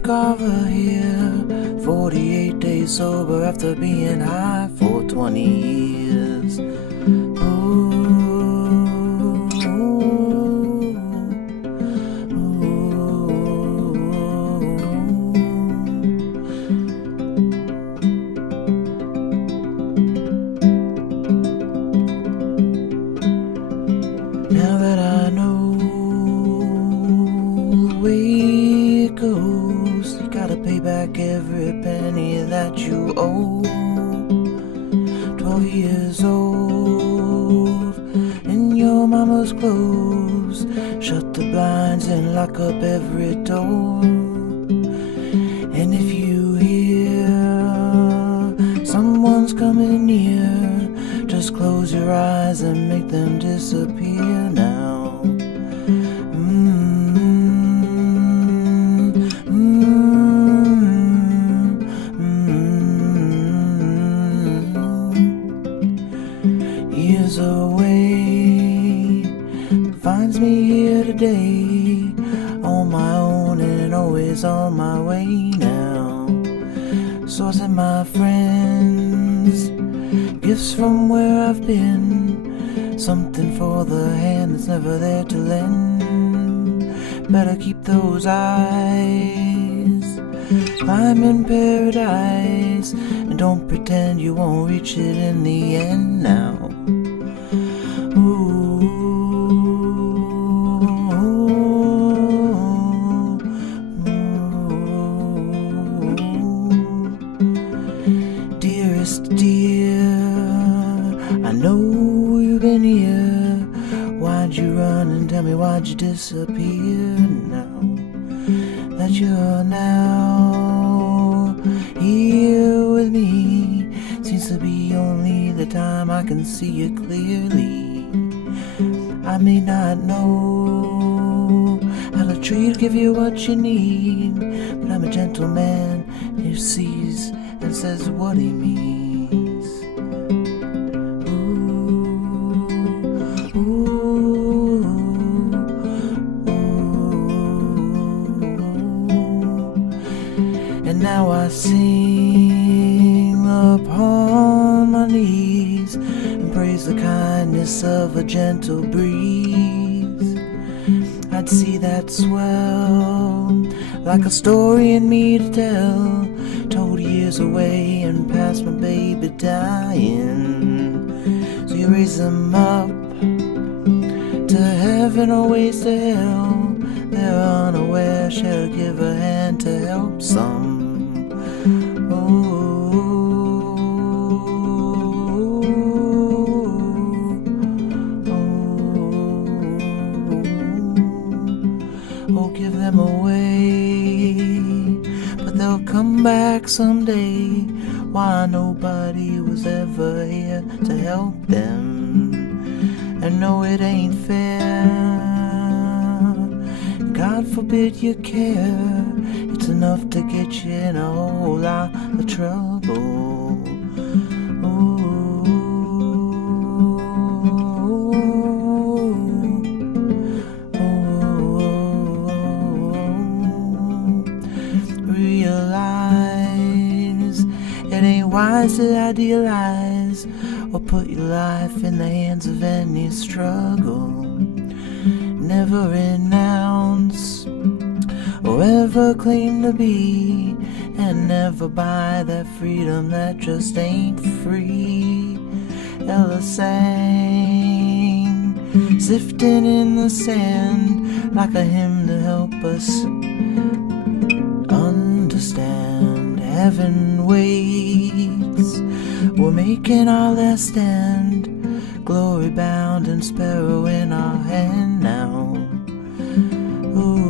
of kava here, 48 days sober after being high for 20 years. Ooh, now that I know the way it goes, you gotta pay back every penny that you owe. 12 years old in your mama's clothes, shut the blinds and lock up every door. And if you hear someone's coming near, just close your eyes and make them disappear now. Years away finds me here today, on my own and always on my way now. Sourcing my friends, gifts from where I've been, something for the hand that's never there to lend. Better keep those eyes, climbing paradise, and don't pretend you won't reach it in the end now. Dearest dear, I know you've been here. Why'd you run and tell me why'd you disappear now? That you're now here with me, seems to be only the time I can see you clearly. I may not know how to treat, give you what you need, but I'm a gentleman who sees and says what he means. Ooh, ooh, ooh. And now I sing upon my knees and praise the kindness of a gentle breeze. I'd see that swell like a story in me to tell, told years away and past my baby dying. So you raise them up to heaven or ways to hell, they're unaware, shall give a hand to help some. Oh, give them away, but they'll come back someday. Why nobody was ever here to help them? And no, it ain't fair, God forbid you care. It's enough to get you in a whole lot of trouble. Realize it ain't wise to idealize or put your life in the hands of any struggle. Never renounce or ever claim to be, and never buy that freedom that just ain't free. Ella sang, sifting in the sand, like a hymn to help us understand. Heaven waits, we're making our last stand, glory bound and sparrow in our hand now. Ooh.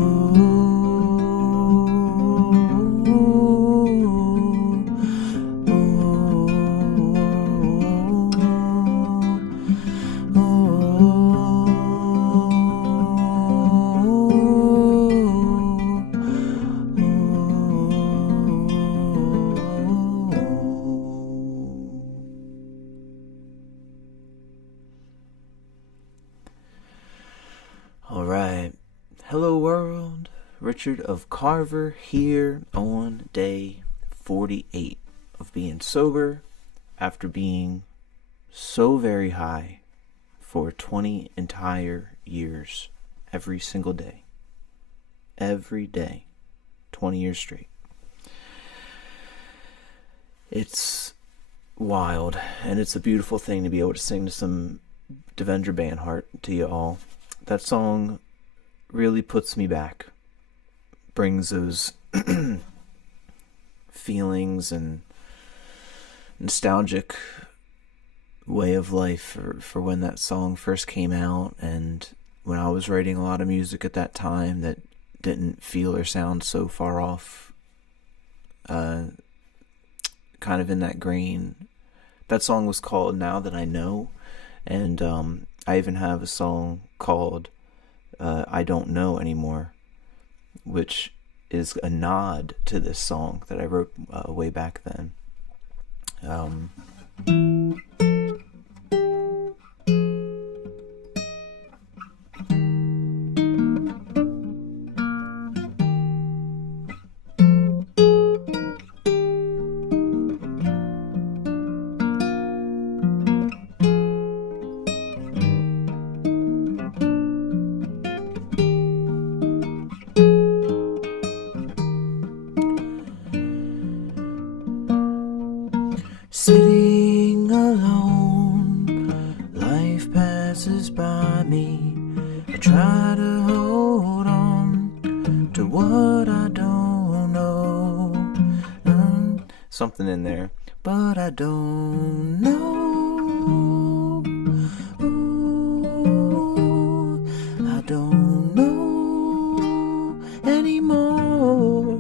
Richard of Carver here on day 48 of being sober after being so very high for 20 entire years, every single day. Every day, 20 years straight. It's wild, and it's a beautiful thing to be able to sing to some Devendra Banhart to you all. That song really puts me back, brings those feelings and nostalgic way of life for when that song first came out, and when I was writing a lot of music at that time that didn't feel or sound so far off, kind of in that grain. That song was called Now That I Know, and I even have a song called I Don't Know Anymore, which is a nod to this song that I wrote way back then. Sitting alone, life passes by me. I try to hold on to what I don't know. Something in there, but I don't know. Ooh, I don't know anymore.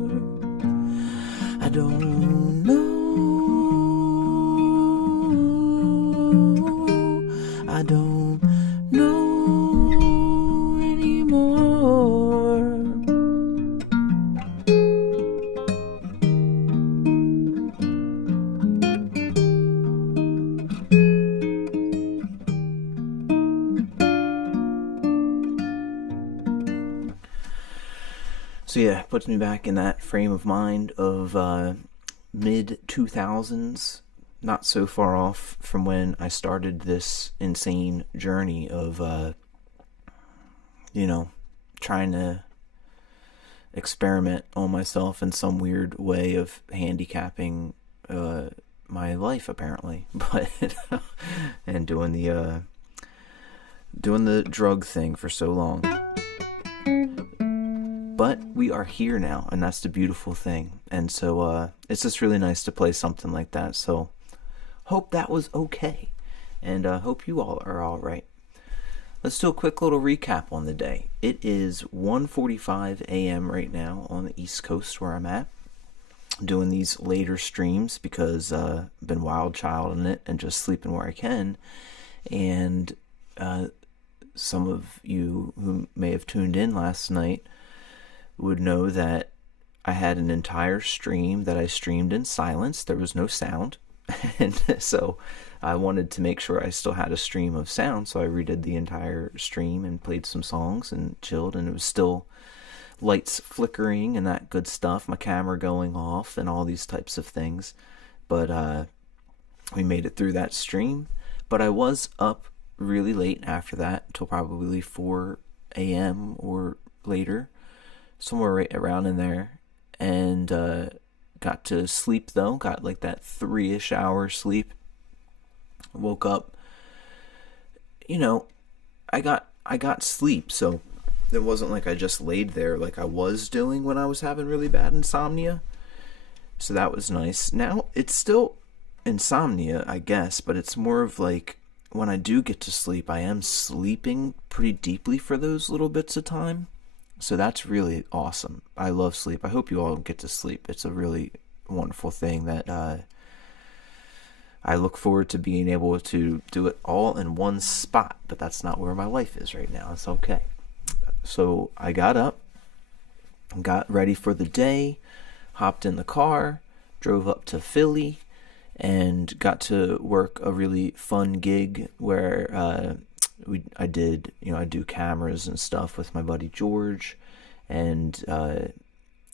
I don't know. I don't know anymore. So yeah, puts me back in that frame of mind of mid-2000s. Not so far off from when I started this insane journey of, trying to experiment on myself in some weird way of handicapping my life, apparently. But and doing the drug thing for so long. But we are here now, and that's the beautiful thing. And so it's just really nice to play something like that. So hope that was okay, and hope you all are all right. Let's do a quick little recap on the day. It is 1:45 a.m. right now on the East Coast where I'm at, doing these later streams because I've been wild child in it and just sleeping where I can. And some of you who may have tuned in last night would know that I had an entire stream that I streamed in silence. There was no sound. And so I wanted to make sure I still had a stream of sound, so I redid the entire stream and played some songs and chilled, and it was still lights flickering and that good stuff, my camera going off and all these types of things. But we made it through that stream. But I was up really late after that, until probably 4 a.m. or later, somewhere right around in there, and got to sleep though, got like that 3-ish hours sleep. Woke up, I got sleep, so it wasn't like I just laid there like I was doing when I was having really bad insomnia. So that was nice. Now it's still insomnia, I guess, but it's more of like when I do get to sleep, I am sleeping pretty deeply for those little bits of time. So that's really awesome. I love sleep. I hope you all get to sleep. It's a really wonderful thing that I look forward to being able to do it all in one spot, but that's not where my life is right now. It's okay. So I got up, got ready for the day, hopped in the car, drove up to Philly, and got to work a really fun gig where I do cameras and stuff with my buddy George, and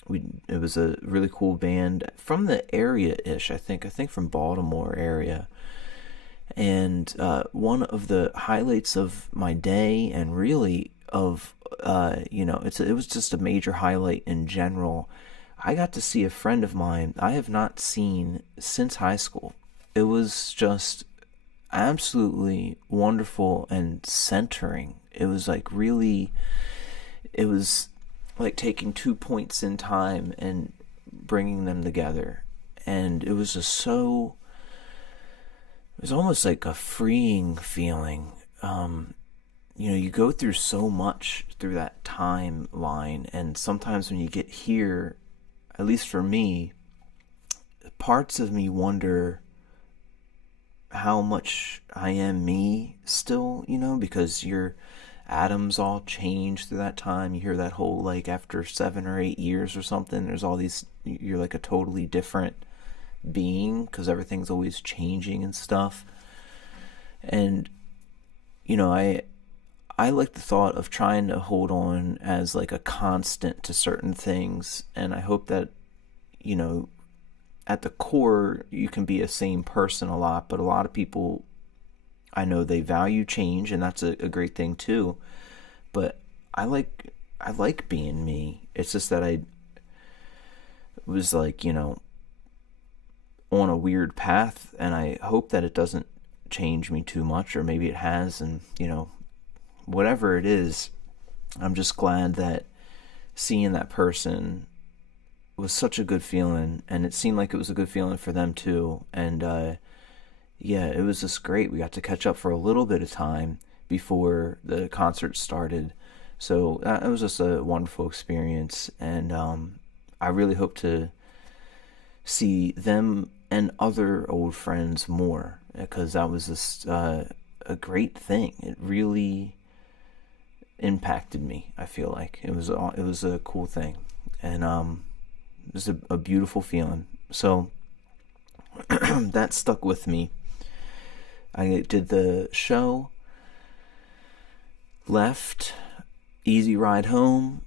it was a really cool band from the area-ish, I think from Baltimore area. And one of the highlights of my day, and really of it was just a major highlight in general. I got to see a friend of mine I have not seen since high school. It was just absolutely wonderful and centering. It was like taking 2 points in time and bringing them together. And it was it was almost like a freeing feeling. You go through so much through that timeline, and sometimes when you get here, at least for me, parts of me wonder how much I am me still, because your atoms all change through that time. You hear that whole, like, after 7 or 8 years or something, there's all these, you're like a totally different being, because everything's always changing and stuff. And, I like the thought of trying to hold on as like a constant to certain things, and I hope that, at the core, you can be a same person a lot, but a lot of people, I know they value change, and that's a great thing too. But I like being me. It's just that I was like, on a weird path, and I hope that it doesn't change me too much, or maybe it has, and whatever it is, I'm just glad that seeing that person was such a good feeling, and it seemed like it was a good feeling for them too. And it was just great. We got to catch up for a little bit of time before the concert started, so it was just a wonderful experience. And I really hope to see them and other old friends more, because that was just a great thing. It really impacted me. I feel like it was a cool thing, and it was a beautiful feeling. So that stuck with me. I did the show, left, easy ride home.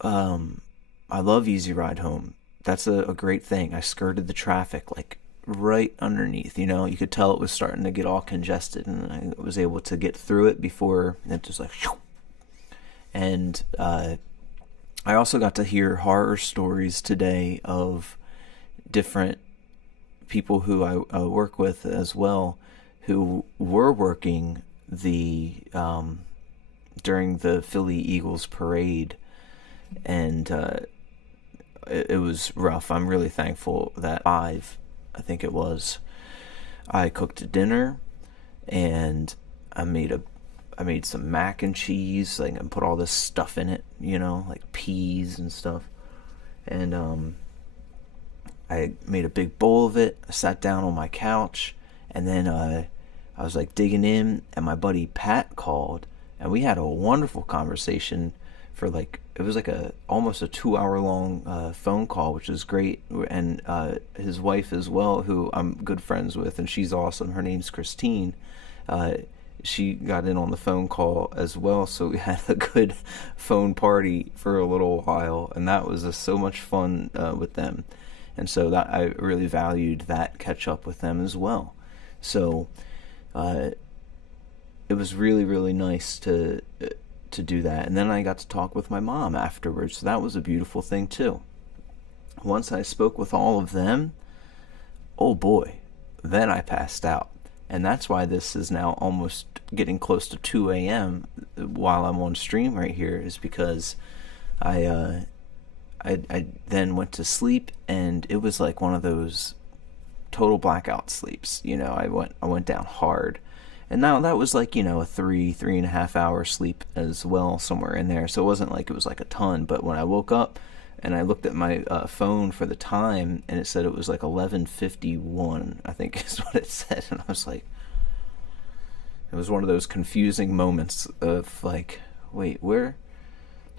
I love easy ride home. That's a great thing. I skirted the traffic, like right underneath. You could tell it was starting to get all congested, and I was able to get through it before it just like. And I also got to hear horror stories today of different people who I work with as well, who were working during the Philly Eagles parade, and it was rough. I'm really thankful that I think it was, I cooked dinner, and I made some mac and cheese, like, and put all this stuff in it, like peas and stuff. And I made a big bowl of it. I sat down on my couch, and then I was like digging in, and my buddy Pat called, and we had a wonderful conversation for it was like almost a 2-hour long phone call, which is great. And his wife as well, who I'm good friends with, and she's awesome. Her name's Christine. She got in on the phone call as well, so we had a good phone party for a little while, and that was just so much fun with them. And so that I really valued that catch up with them as well. So it was really, really nice to do that. And then I got to talk with my mom afterwards, so that was a beautiful thing too. Once I spoke with all of them, oh boy, then I passed out. And that's why this is now almost getting close to 2 a.m. while I'm on stream right here, is because I then went to sleep, and it was like one of those total blackout sleeps. I went down hard. And now that was like, a 3.5 hour sleep as well, somewhere in there. So it wasn't like it was like a ton, but when I woke up and I looked at my phone for the time, and it said it was like 11:51, I think is what it said. And I was like, it was one of those confusing moments of like, wait, where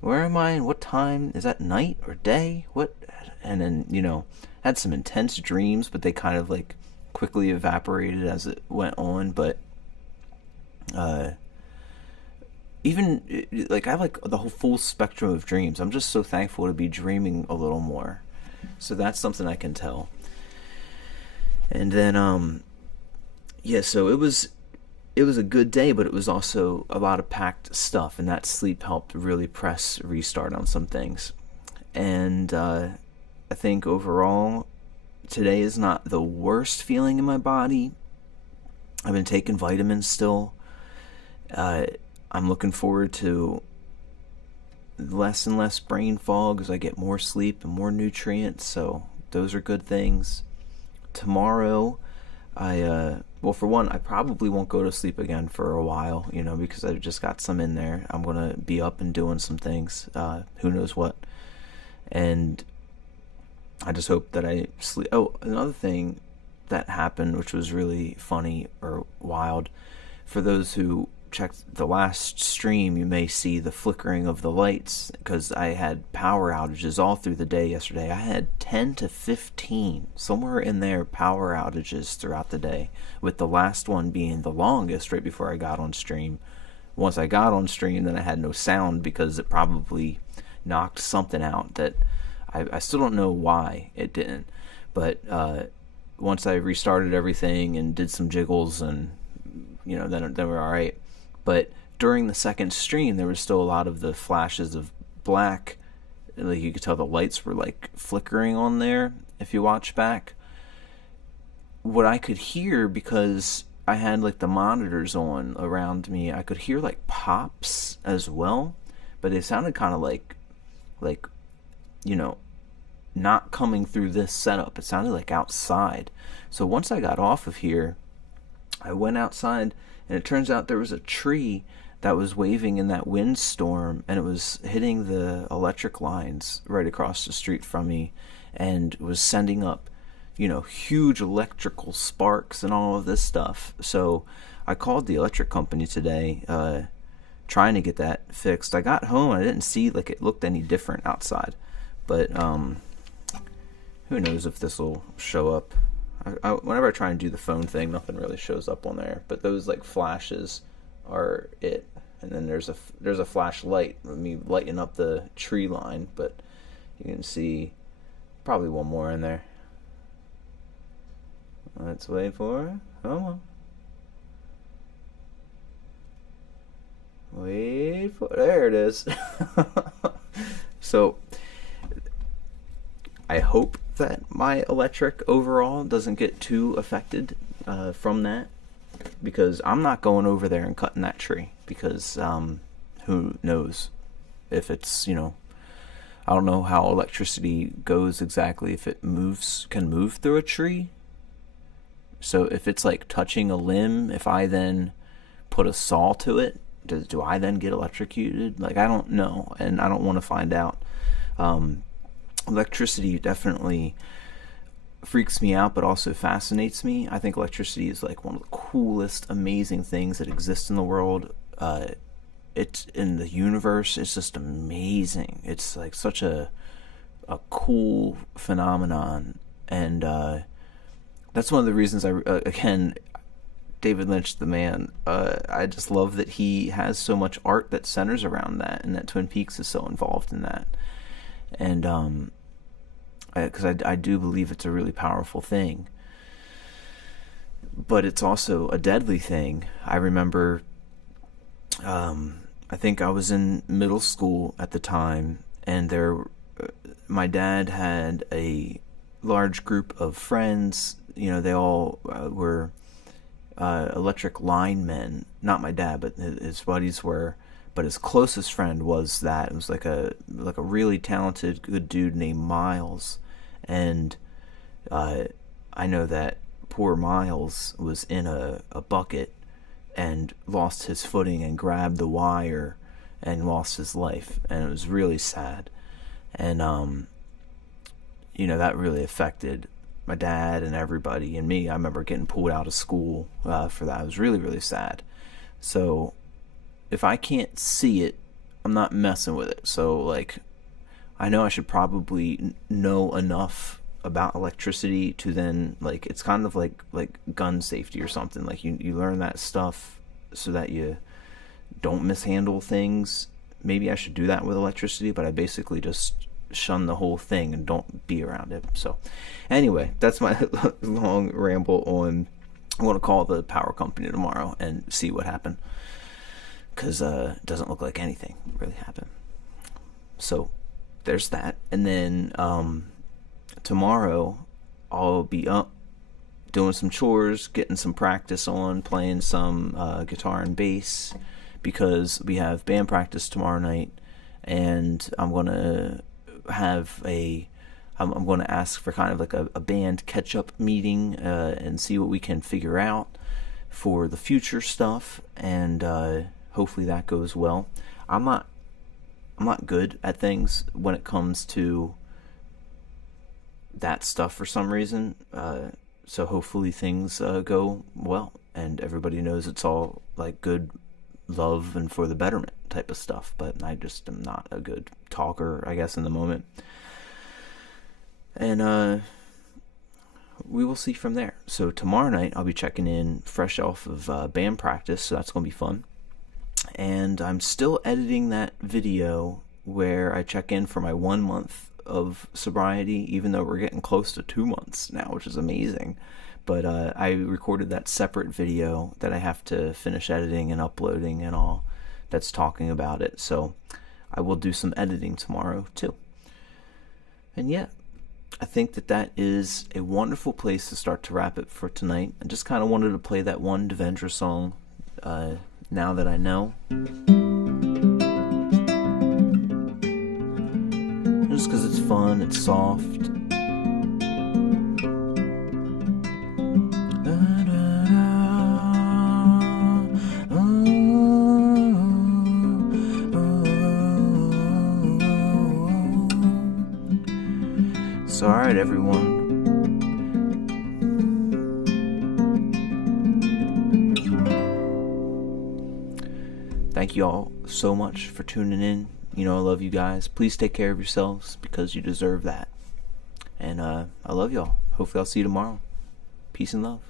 am I, and what time is that, night or day, what? And then had some intense dreams, but they kind of like quickly evaporated as it went on. But even like I have like the whole full spectrum of dreams. I'm just so thankful to be dreaming a little more. So that's something I can tell. And then yeah, so it was a good day, but it was also a lot of packed stuff, and that sleep helped really press restart on some things. And I think overall, today is not the worst feeling in my body. I've been taking vitamins still. I'm looking forward to less and less brain fog as I get more sleep and more nutrients, so those are good things. Tomorrow, well, for one, I probably won't go to sleep again for a while, because I've just got some in there. I'm going to be up and doing some things, who knows what. And I just hope that I sleep. Oh, another thing that happened, which was really funny or wild, for those who checked the last stream, you may see the flickering of the lights because I had power outages all through the day yesterday. I had 10 to 15, somewhere in there, power outages throughout the day, with the last one being the longest right before I got on stream. Once I got on stream, then I had no sound because it probably knocked something out that I still don't know why it didn't. But once I restarted everything and did some jiggles, and then we're all right. But during the second stream, there was still a lot of the flashes of black. Like, you could tell the lights were like flickering on there if you watch back. What I could hear, because I had like the monitors on around me, I could hear like pops as well, but it sounded kind of like not coming through this setup. It sounded like outside. So once I got off of here, I went outside, and it turns out there was a tree that was waving in that windstorm, and it was hitting the electric lines right across the street from me, and was sending up, huge electrical sparks and all of this stuff. So I called the electric company today, trying to get that fixed. I got home and I didn't see like it looked any different outside, but who knows if this will show up. Whenever I try and do the phone thing, nothing really shows up on there, but those like flashes are it. And then there's a flashlight with me lighting up the tree line, but you can see probably one more in there. Let's wait for it. Come on. Wait for it. There it is. So I hope that my electric overall doesn't get too affected from that, because I'm not going over there and cutting that tree, because who knows if it's, I don't know how electricity goes exactly, if it can move through a tree. So if it's like touching a limb, if I then put a saw to it, do I then get electrocuted? Like, I don't know, and I don't want to find out. Electricity definitely freaks me out, but also fascinates me. I think electricity is like one of the coolest, amazing things that exist in the world. It's in the universe. It's just amazing. It's like such a cool phenomenon, and that's one of the reasons again, David Lynch, the man, I just love that he has so much art that centers around that, and that Twin Peaks is so involved in that. And because I do believe it's a really powerful thing, but it's also a deadly thing. I remember, I think I was in middle school at the time, and my dad had a large group of friends. They all were electric linemen. Not my dad, but his buddies were. But his closest friend was that. It was like a really talented, good dude named Miles. And I know that poor Miles was in a bucket and lost his footing and grabbed the wire and lost his life. And it was really sad. And, that really affected my dad and everybody and me. I remember getting pulled out of school for that. It was really, really sad. So if I can't see it, I'm not messing with it. So, like, I know I should probably know enough about electricity to then, like, it's kind of like gun safety or something. Like, you learn that stuff so that you don't mishandle things. Maybe I should do that with electricity, but I basically just shun the whole thing and don't be around it. So anyway, that's my long ramble on. I'm going to call the power company tomorrow and see what happened, because it doesn't look like anything really happened. So there's that. And then tomorrow I'll be up doing some chores, getting some practice on, playing some guitar and bass, because we have band practice tomorrow night, and I'm going to have I'm going to ask for kind of like a band catch-up meeting and see what we can figure out for the future stuff, and hopefully that goes well. I'm not good at things when it comes to that stuff for some reason, so hopefully things go well, and everybody knows it's all like good love and for the betterment type of stuff. But I just am not a good talker, I guess, in the moment. And we will see from there. So tomorrow night I'll be checking in fresh off of band practice, so that's going to be fun. And I'm still editing that video where I check in for my 1 month of sobriety, even though we're getting close to 2 months now, which is amazing. But I recorded that separate video that I have to finish editing and uploading and all, that's talking about it. So I will do some editing tomorrow too. And yeah, I think that is a wonderful place to start to wrap it for tonight. I just kind of wanted to play that one Devendra song, Now That I Know. Just because it's fun, it's soft. So alright everyone, thank you all so much for tuning in. You know I love you guys. Please take care of yourselves, because you deserve that. And I love y'all. Hopefully I'll see you tomorrow. Peace and love.